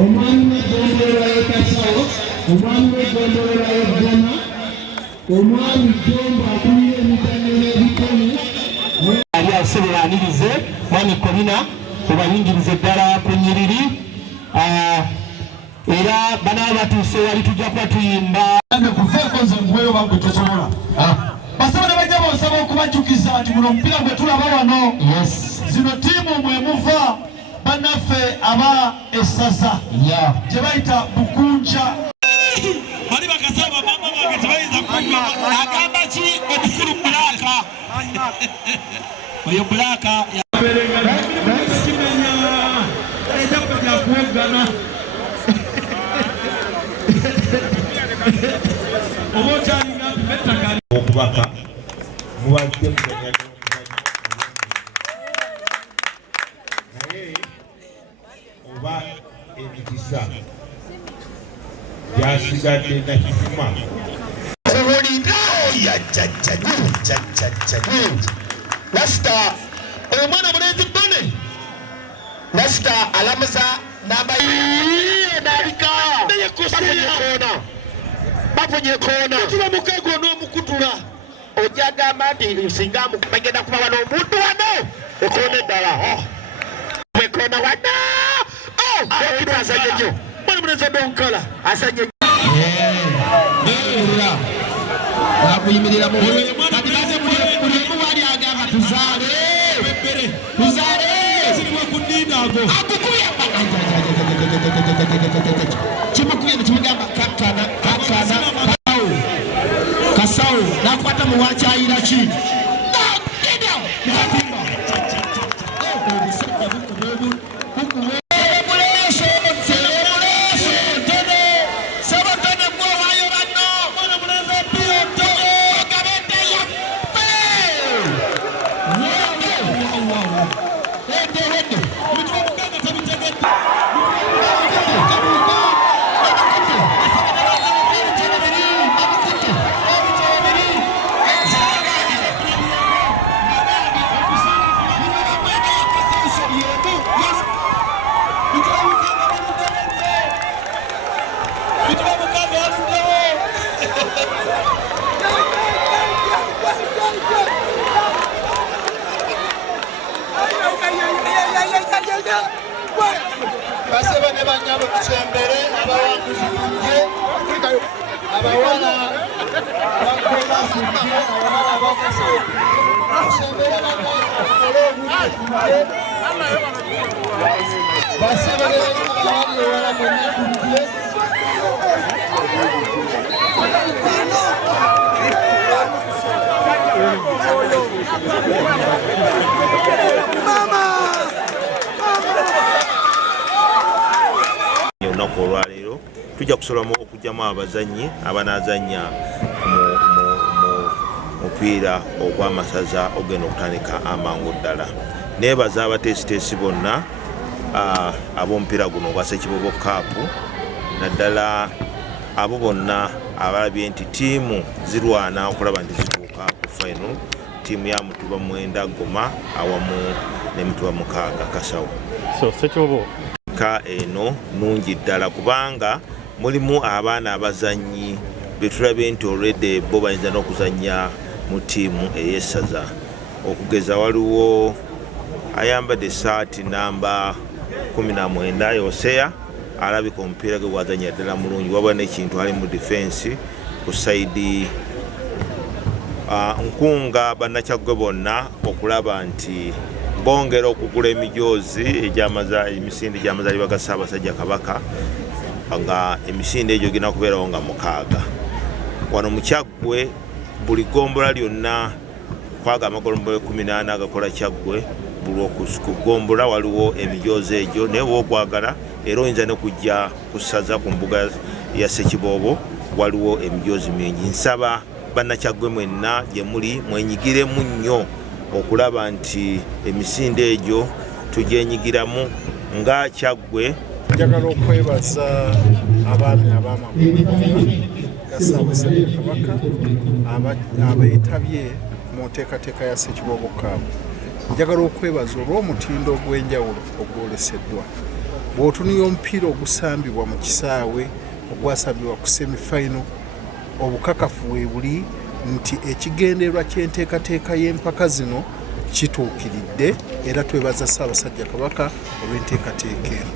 omwami w'eggombolola y'e Kasawo, omwami w'eggombolola y'e Ggoma, omwami Jombo akulira emizannyo n'ebitone ali asoberanirize mwami Kolina obayingirize ddala ku nnyiriri era banaba batuuse wali tujja kuba tuyimba kuveeko nze nkuweyo bagwe tosobola basaba ne bajja bonsaba okubajjukiza nti guno omupiira gwe tulaba wano zino ttiimu mwe muva bannaffe aba essaza gye bayita Bukunja bali bakasaba bamama bange tebayinza kunywa agamba ki omukulu Bulaka oyo Bulaka kimenya ejako lyakuwogana oba okyalinga mpettaka okubaka mubadde muzanya naye oba emikisa yasigadde nakifuma Lasita omwana mulenzi bbone Lasita alamuza n'abayinalika bafunye koona tuba mukego n'omukutula ojja gamba nti singa bagenda kuba n'omuntu wano ekoona eddala ekoona wano okiru asanye nnyo mwana mulenzi odonkala asanye akuyimirira kati baze buli omu wali agamba tuzaale akukuya kimukuye nekimugamba kakana kasawo nakwata muwakyayira ki basebe ne banyabo kusembere abawanguzi kunje abawala bakola kunje abawala bakase kusembere basebe ne abawala kunje olunaku olwaleero tujja kusolamu okugyamu abazannyi abanazanya mu mupiira ogw'amasaza ogenda okutandika amangu ddala. Neebaza abateesiteesi bonna ab'omupiira guno ogwa Ssekibobo Cup, naddala abo bonna abalabye nti ttiimu zirwana okulaba nti zituuka ku final, ttiimu ya Mutuba 9 Ggoma awamu ne Mutuba 6 Kasawo. So Ssekibobo ka eno nungi ddala kubanga mulimu abaana abazannyi betulabye nti already bo bayinza n'okuzannya mu ttiimu ey'essaza. Okugeza waliwo ayambadde essaati namba 19 Yoseya, alabika omupiira gwe gwazannya ddala mulungi, wabula n'ekintu ali mu defense ku sayidi. Nkunga bannakyagwe bonna okulaba nti bongera okugula emijoozi emisinde egy'amazaalibwa ga Ssaabasajja Kabaka, nga emisinde egyo gina kubeerawo nga 6. Wano mu Kyaggwe buli gombola lyonna kwaga amagolombolo 18 agakola Kyaggwe, buli okugombola waliwo emijoozi egyo, naye bw'okwagala era oyinza ne kujja ku ssaza ku mbuga ya Ssekibobo waliwo emijoozi mingi. Nsaba bannakyaggwe mwenna gye muli mwenyigiremu nnyo okulaba nti emisinde egyo tugyenyigiramu nga Kyaggwe. Njagala okwebaza abaami ab'amagulu ga Ssaabasajja Kabaka abeetabye mu nteekateeka ya Ssekibobo Cup. Njagala okwebaza olw'omutindo ogw'enjawulo ogwoleseddwa. bw'otunuya omupiira ogusambibwa mu kisaawe ogwasambibwa ku semifinal obukakafu we buli nti ekigendererwa ky'enteekateeka y'empaka zino kituukiridde era twebaza Ssaabasajja Kabaka olw'enteekateeka eno.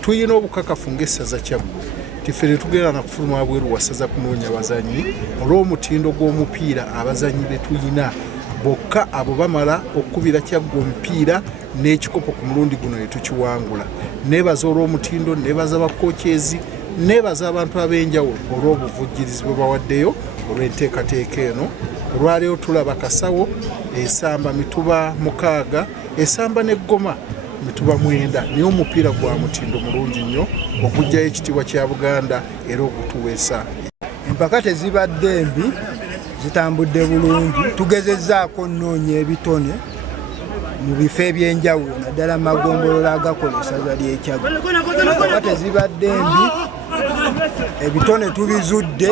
Tuyina obukakafu ng'essaza Kyaggwe tifere tugenda na kufuluma wabweru wasaza kunoonya bazanyi olw'omutindo gw'omupiira abazanyi be tuyina bokka abo bamala okubira Kyaggwe omupiira n'ekikopo ku mulundi guno ne tukiwangula. Neebaza olw'omutindo, neebaza bakokyezi, neebaza abantu ab'enjawulo olw'obuvujjirizi bwe bawaddeyo olw'enteekateeka eno. Olwaleero tulaba Kasawo esamba mituba 6, esamba n'eggoma mituba 9, naye omupiira gwa mutindo mulungi nnyo okugjayo ekitiibwa kya Buganda era okutuweesa. Empaka tezibadde mbi, zitambudde bulungi. Tugezezzaako nnoonya ebitone mu bifo eby'enjawulo naddala mu magombolola agakola essaza ly'e Kyaggwe. Empaka tezibadde mbi, ebitone tubizudde,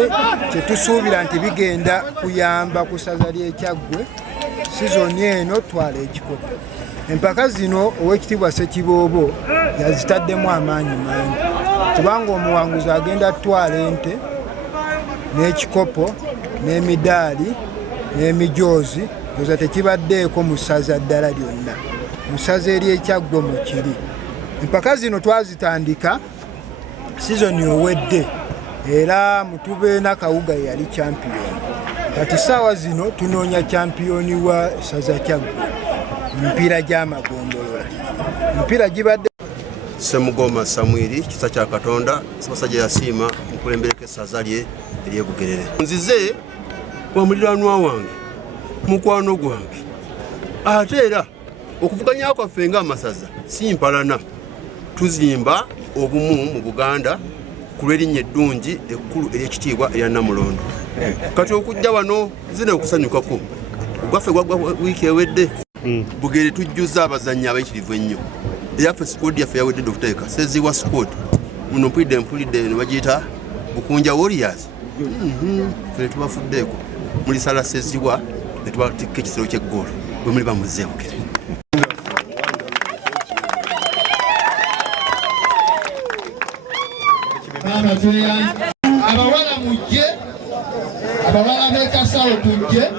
kyetusuubira nti bigenda kuyamba ku ssaza ly'e Kyaggwe sizoni eno twala ekikopo. Empaka zino Oweekitiibwa Ssekiboobo yazitaddemu amaanyi mangi kubanga omuwanguzi agenda twala ente n'ekikopo n'emidaali n'emijoozi oza tekibaddeeko mu ssaza ddala lyonna, mu ssaza ery'e Kyaggwe mu kiri. Empaka zino twazitandika sizoni owedde era Mutube Nakawuga yali champiyoni. Kati ssaawa zino tunoonya champiyoni wa ssaza Kyaggwe emipiira gy'amagombolola. Emipiira gibadde Ssemugoma Samwiri kisa kya Katonda Ssaabasajja yasiima mukulembereko essaza lye ery'e Bugerere. Nzize wa muliraanwa wange mukwano gwange ate era okuvuganya kwaffe ng'amasaza si mpalana. Tuzimba obumu mu Buganda ku lw'erinnya eddungi ekkulu ery'ekitiibwa erya Namulondo. Kati okujja wano nzina okusanyukako gwaffe gwa wiiki ewedde Bugerere tujjuza abazannyi abayitirivu ennyo. Eyaffe squad yaffe yawedde Dr. Seziwa squad muno mpulidde ne bagiyita Bukunja Warriors. Ffe tubafuddeeko muli Sala Seziwa ne tubatikka ekisero ky'eggoolo bwe muli bamuzze Bugerere. Abawala mujje, abawala b'e Kasawo tujje.